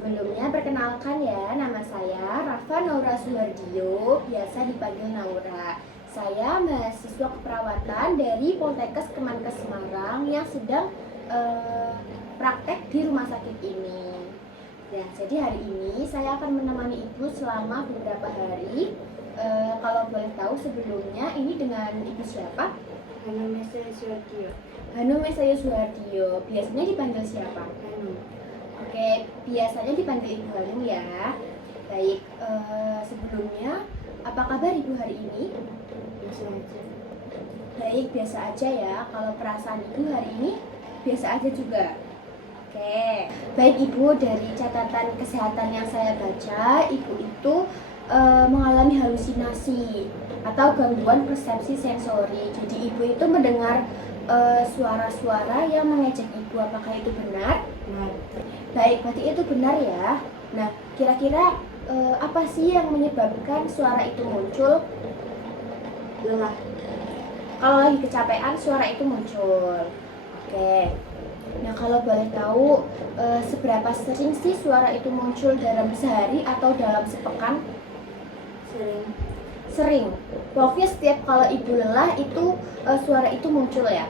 sebelumnya perkenalkan ya, nama saya Rafa Naura Suhardio, biasa dipanggil Naura. Saya mahasiswa keperawatan dari Poltekkes Kemenkes Semarang yang sedang praktek di rumah sakit ini. Ya, jadi hari ini saya akan menemani Ibu selama beberapa hari. Kalau boleh tahu sebelumnya ini dengan Ibu siapa? Hanum Mesaya Suhardio. Hanum Mesaya Suhardio. Biasanya dipanggil siapa? Hanum. Oke, biasanya dipanggil Ibu Hanum ya. Baik, sebelumnya apa kabar Ibu hari ini? Biasa aja. Baik, biasa aja ya. Kalau perasaan Ibu hari ini biasa aja juga. Oke, baik Ibu, dari catatan kesehatan yang saya baca, Ibu itu mengalami halusinasi atau gangguan persepsi sensori. Jadi Ibu itu mendengar suara-suara yang mengejek Ibu. Apakah itu benar? Benar. Baik, berarti itu benar ya. Nah, kira-kira apa sih yang menyebabkan suara itu muncul? Lelah. Kalau lagi kecapean, suara itu muncul. Oke. Nah, kalau boleh tahu seberapa sering sih suara itu muncul dalam sehari atau dalam sepekan? Sering. Sering. Pokoknya setiap kalau Ibu lelah itu suara itu muncul ya.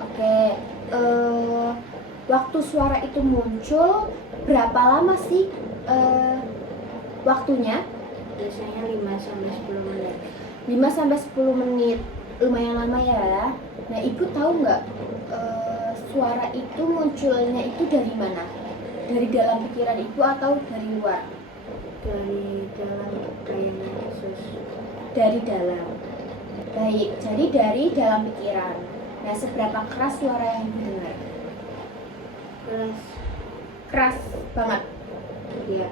Oke. Waktu suara itu muncul berapa lama sih waktunya? Biasanya 5-10 menit. 5-10 menit. Lumayan lama ya. Nah, Ibu tahu nggak suara itu munculnya itu dari mana? Dari dalam pikiran Ibu atau dari luar? Dari dalam kayaknya Yesus. Dari dalam. Baik, jadi dari dalam pikiran. Nah, seberapa keras suara yang Ibu dengar? Keras. Keras banget. Iya.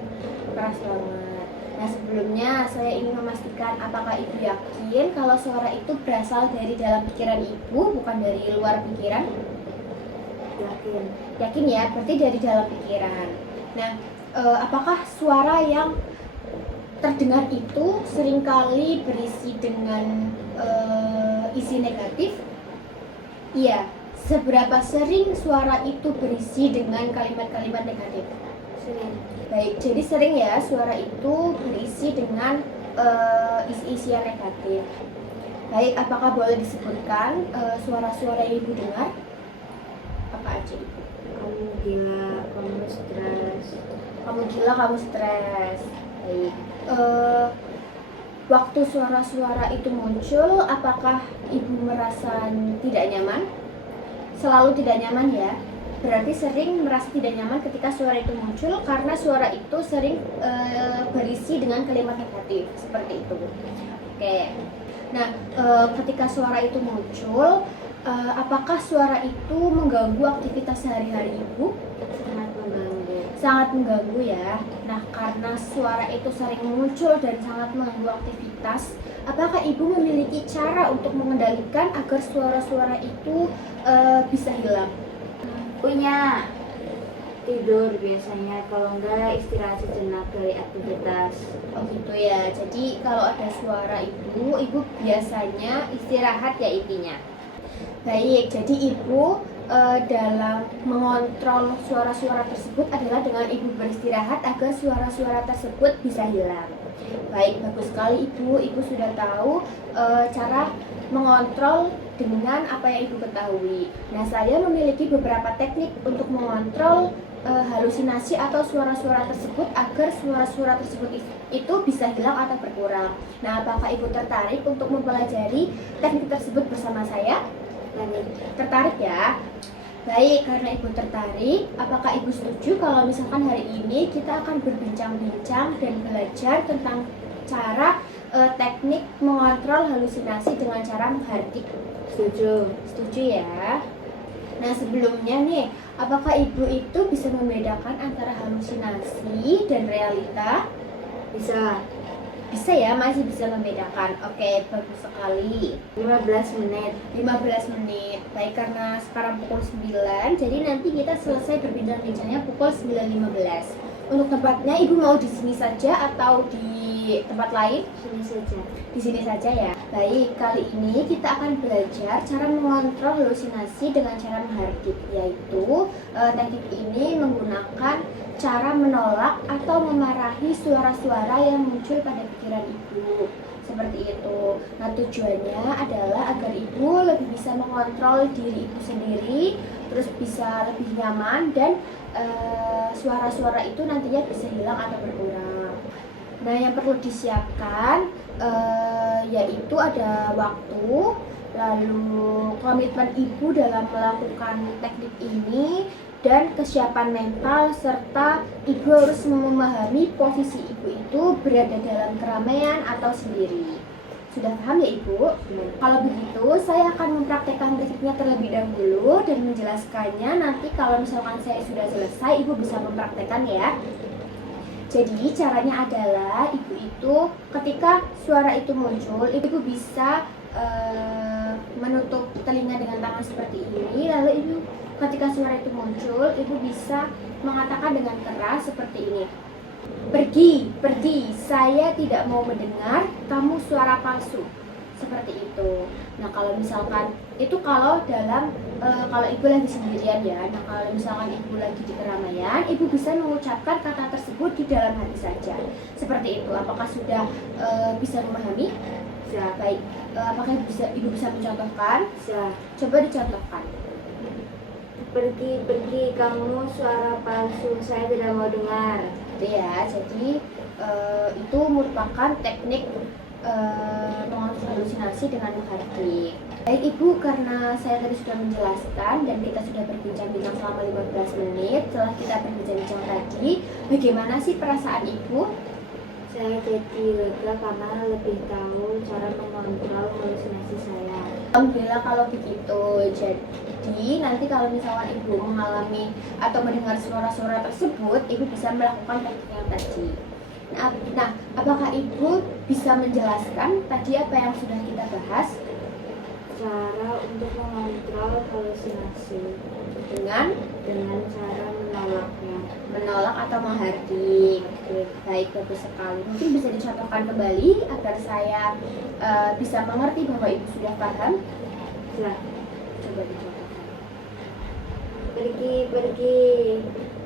Keras banget. Nah, sebelumnya saya ingin memastikan apakah Ibu yakin kalau suara itu berasal dari dalam pikiran Ibu, bukan dari luar pikiran? Yakin. Yakin ya, berarti dari dalam pikiran. Nah, apakah suara yang terdengar itu seringkali berisi dengan isi negatif? Iya. Seberapa sering suara itu berisi dengan kalimat-kalimat negatif? Sering. Baik, jadi sering ya suara itu berisi dengan isi-isian negatif. Baik, apakah boleh disebutkan suara-suara yang Ibu dengar? Apa aja Ibu? Kamu gila, kamu stres. Kamu gila, kamu stres. Baik. Waktu suara-suara itu muncul, apakah Ibu merasa tidak nyaman? Selalu tidak nyaman ya? Berarti sering merasa tidak nyaman ketika suara itu muncul karena suara itu sering berisi dengan kalimat negatif seperti itu. Oke. Nah, ketika suara itu muncul, apakah suara itu mengganggu aktivitas sehari-hari Ibu? Sangat mengganggu. Sangat mengganggu ya. Nah, karena suara itu sering muncul dan sangat mengganggu aktivitas, apakah Ibu memiliki cara untuk mengendalikan agar suara-suara itu bisa hilang? Punya. Tidur biasanya, kalau enggak istirahat sejenak dari aktivitas. Oh gitu ya. Jadi kalau ada suara Ibu biasanya istirahat ya intinya. Baik, jadi Ibu dalam mengontrol suara-suara tersebut adalah dengan Ibu beristirahat agar suara-suara tersebut bisa hilang. Baik, bagus sekali Ibu. Ibu sudah tahu cara mengontrol dengan apa yang Ibu ketahui. Nah, saya memiliki beberapa teknik untuk mengontrol halusinasi atau suara-suara tersebut agar suara-suara tersebut itu bisa hilang atau berkurang. Nah, apakah Ibu tertarik untuk mempelajari teknik tersebut bersama saya? Tertarik ya? Baik, karena Ibu tertarik, apakah Ibu setuju kalau misalkan hari ini kita akan berbincang-bincang dan belajar tentang cara teknik mengontrol halusinasi dengan cara menghardik? Setuju. Setuju ya? Nah, sebelumnya nih, apakah Ibu itu bisa membedakan antara halusinasi dan realita? Bisa. Bisa ya, masih bisa membedakan. Oke, bagus sekali. 15 menit. 15 menit. Baik, karena sekarang pukul 9, jadi nanti kita selesai berbincang-bincangnya pukul 9.15. Untuk tempatnya Ibu mau di sini saja atau di tempat lain? Sini saja. Di sini saja ya. Baik, kali ini kita akan belajar cara mengontrol halusinasi dengan cara menghardik, yaitu teknik ini menggunakan cara menolak atau memarahi suara-suara yang muncul pada pikiran ibu. Seperti itu. Nah, tujuannya adalah agar ibu lebih bisa mengontrol diri ibu sendiri, terus bisa lebih nyaman dan suara-suara itu nantinya bisa hilang atau berkurang. Nah, yang perlu disiapkan yaitu ada waktu, lalu komitmen ibu dalam melakukan teknik ini, dan kesiapan mental, serta ibu harus memahami posisi ibu itu berada dalam keramaian atau sendiri. Sudah paham ya ibu? Kalau begitu saya akan mempraktekkan tekniknya terlebih dahulu dan menjelaskannya. Nanti kalau misalkan saya sudah selesai, ibu bisa mempraktekkan ya. Jadi caranya adalah ibu itu ketika suara itu muncul, ibu bisa menutup telinga dengan tangan seperti ini. Lalu ibu ketika suara itu muncul, ibu bisa mengatakan dengan keras seperti ini. Pergi, pergi, saya tidak mau mendengar kamu suara palsu. Seperti itu. Nah, kalau misalkan itu kalau dalam kalau ibu lagi sendirian ya. Nah, kalau misalkan ibu lagi di keramaian, ibu bisa mengucapkan kata tersebut di dalam hati saja. Seperti itu. Apakah sudah bisa memahami? Bisa. Baik. Apakah ibu bisa mencontohkan? Bisa. Coba dicontohkan. Pergi, pergi, kamu suara palsu, saya tidak mau dengar. Gitu ya. Jadi itu merupakan teknik mengontrol halusinasi dengan menghardik. Baik ibu, karena saya tadi sudah menjelaskan dan kita sudah berbincang-bincang selama 15 menit. Setelah kita berbincang-bincang tadi, bagaimana sih perasaan ibu? Saya jadi lega karena lebih tahu cara mengontrol halusinasi saya. Alhamdulillah kalau begitu. Jadi nanti kalau misalkan ibu mengalami atau mendengar suara-suara tersebut, ibu bisa melakukan teknik yang tadi. Nah, apakah ibu bisa menjelaskan tadi apa yang sudah kita bahas? Cara untuk mengontrol halusinasi Dengan cara menolaknya. menolak atau menghardik. Baik, bagus sekali. Mungkin bisa dicontohkan kembali agar saya bisa mengerti bahwa ibu sudah paham. Bisa. Coba dicontohkan. Pergi, pergi,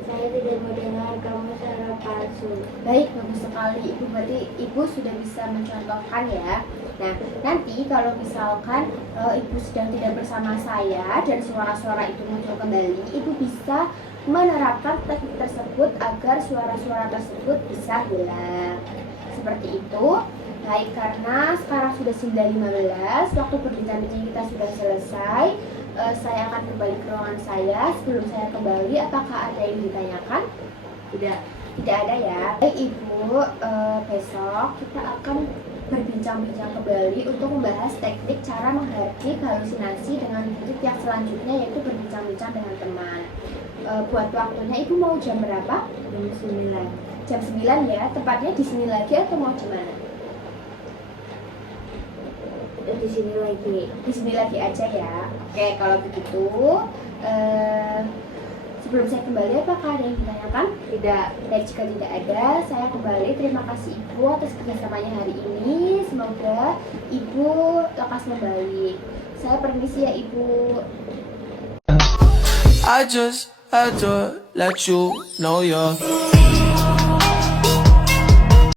saya tidak mau dengar kamu suara palsu. Baik, bagus sekali ibu. Berarti ibu sudah bisa mencontohkan ya. Nah, nanti kalau misalkan ibu sedang tidak bersama saya dan suara-suara itu muncul kembali, ibu bisa menerapkan teknik tersebut agar suara-suara tersebut bisa hilang. Seperti itu. Baik, karena sekarang sudah 9.15, waktu perbincangan kita sudah selesai. Saya akan kembali ke ruangan saya. Sebelum saya kembali, apakah ada yang ditanyakan? Tidak. Tidak ada ya. Baik ibu, besok kita akan berbincang-bincang kembali untuk membahas teknik cara menghardik halusinasi dengan titik yang selanjutnya, yaitu berbincang-bincang dengan teman. Buat waktunya ibu mau jam berapa? Jam 9. Jam 9 ya. Tepatnya di sini lagi atau mau di mana? Di sini lagi. Di sini lagi aja ya. Oke, kalau begitu sebelum saya kembali, apakah ada yang ditanyakan? Tidak. Dan jika tidak ada, saya kembali. Terima kasih ibu atas kerjasamanya hari ini. Semoga ibu lekas membaik. Saya permisi ya ibu. I just had to let you know you're